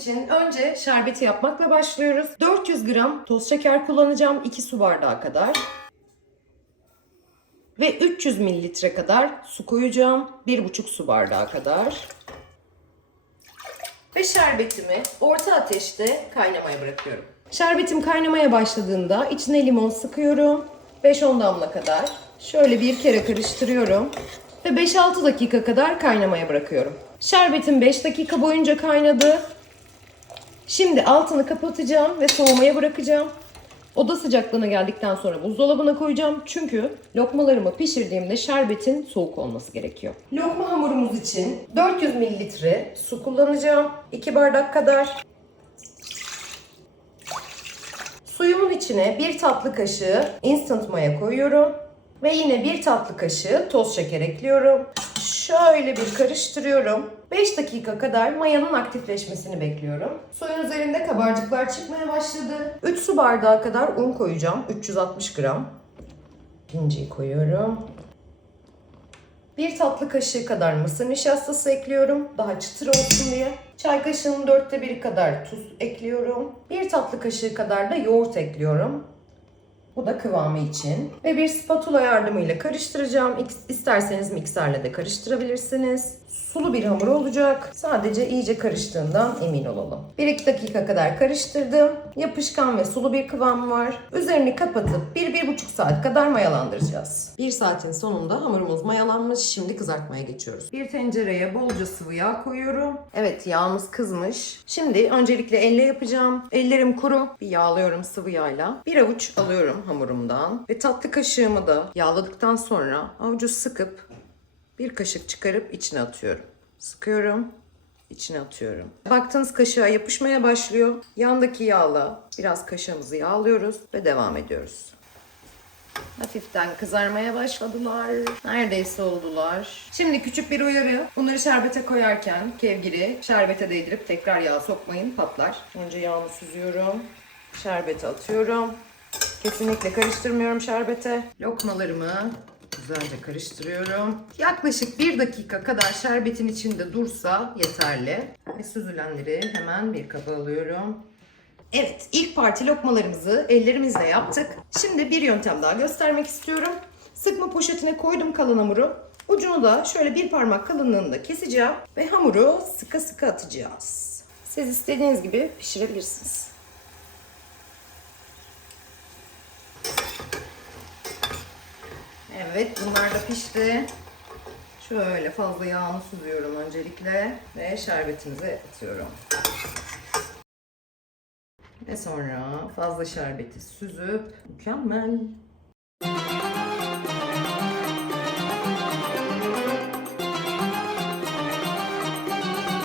için önce şerbeti yapmakla başlıyoruz. 400 gram toz şeker kullanacağım 2 su bardağı kadar. Ve 300 mililitre kadar su koyacağım. 1,5 su bardağı kadar. Ve şerbetimi orta ateşte kaynamaya bırakıyorum. Şerbetim kaynamaya başladığında içine limon sıkıyorum. 5-10 damla kadar. Şöyle bir kere karıştırıyorum. Ve 5-6 dakika kadar kaynamaya bırakıyorum. Şerbetim 5 dakika boyunca kaynadı. Şimdi altını kapatacağım ve soğumaya bırakacağım. Oda sıcaklığına geldikten sonra buzdolabına koyacağım. Çünkü lokmalarımı pişirdiğimde şerbetin soğuk olması gerekiyor. Lokma hamurumuz için 400 mililitre su kullanacağım. 2 bardak kadar. Suyumun içine 1 tatlı kaşığı instant maya koyuyorum. Ve yine 1 tatlı kaşığı toz şeker ekliyorum. Şöyle bir karıştırıyorum. 5 dakika kadar mayanın aktifleşmesini bekliyorum. Suyun üzerinde kabarcıklar çıkmaya başladı. 3 su bardağı kadar un koyacağım. 360 gram. İnciyi koyuyorum. 1 tatlı kaşığı kadar mısır nişastası ekliyorum. Daha çıtır olsun diye. Çay kaşığının dörtte biri kadar tuz ekliyorum. 1 tatlı kaşığı kadar da yoğurt ekliyorum. Bu da kıvamı için. Ve bir spatula yardımıyla karıştıracağım. İsterseniz mikserle de karıştırabilirsiniz. Sulu bir hamur olacak. Sadece iyice karıştığından emin olalım. 1-2 dakika kadar karıştırdım. Yapışkan ve sulu bir kıvamı var. Üzerini kapatıp 1-1,5 saat kadar mayalandıracağız. 1 saatin sonunda hamurumuz mayalanmış. Şimdi kızartmaya geçiyoruz. Bir tencereye bolca sıvı yağ koyuyorum. Evet yağımız kızmış. Şimdi öncelikle elle yapacağım. Ellerim kuru. Bir yağlıyorum sıvı yağla. Bir avuç alıyorum hamurumdan. Ve tatlı kaşığımı da yağladıktan sonra avucu sıkıp bir kaşık çıkarıp içine atıyorum. Sıkıyorum, içine atıyorum. Baktığınız kaşığa yapışmaya başlıyor. Yandaki yağla biraz kaşığımızı yağlıyoruz ve devam ediyoruz. Hafiften kızarmaya başladılar. Neredeyse oldular. Şimdi küçük bir uyarı. Bunları şerbete koyarken kevgiri şerbete değdirip tekrar yağ sokmayın patlar. Önce yağını süzüyorum. Şerbete atıyorum. Kesinlikle karıştırmıyorum şerbete. Lokmalarımı güzelce karıştırıyorum. Yaklaşık bir dakika kadar şerbetin içinde dursa yeterli. Ve süzülenleri hemen bir kaba alıyorum. Evet, ilk parti lokmalarımızı ellerimizle yaptık. Şimdi bir yöntem daha göstermek istiyorum. Sıkma poşetine koydum kalan hamuru. Ucunu da şöyle bir parmak kalınlığında keseceğim ve hamuru sıkı sıkı atacağız. Siz istediğiniz gibi pişirebilirsiniz. Evet, bunlar da pişti. Şöyle fazla yağını süzüyorum öncelikle ve şerbetimizi atıyorum. Ve sonra fazla şerbeti süzüp mükemmel.